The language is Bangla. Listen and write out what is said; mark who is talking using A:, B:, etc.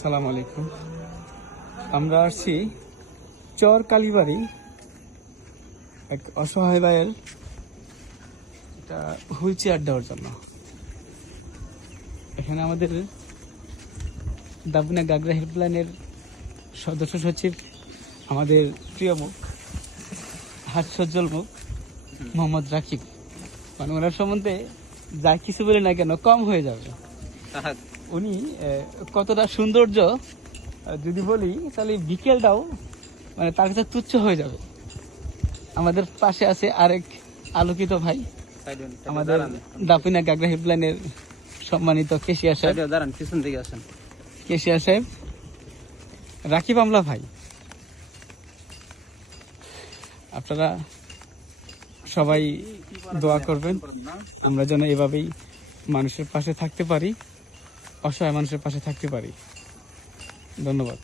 A: সালাম আলাইকুম। আমরা আসছি চর কালীবাড়ি, এক অসহায় ভাইয়ের এটা হুইল চেয়ার দেওয়ার জন্য। এখানে আমাদের দাবুনা গাগরা হেল্পলাইনের সদস্য সচিব, আমাদের প্রিয় মুখ, হাস্যজ্জ্বল মুখ, মোহাম্মদ রাকিব। মানে ওনার সম্বন্ধে যা কিছু বলে না কেন, কম হয়ে যাবে। উনি কতটা সৌন্দর্য যদি বলি তাহলে বিকেলটাও মানে তার কাছে তুচ্ছ হয়ে যাবে। আমাদের পাশে আছে আরেক আলোকিত ভাই। আমাদের দাপিনা গাগরা হেল্পলাইনের সম্মানিত কেশিয়া সাহেব।
B: দাঁড়ান পিছন দিকে আসেন।
A: কেশিয়া সাহেব রাকিব আমলা ভাই। আপনারা সবাই দোয়া করবেন। আমরা যেন এভাবেই মানুষের পাশে থাকতে পারি। অসহায় মানুষের পাশে থাকতে পারি। ধন্যবাদ।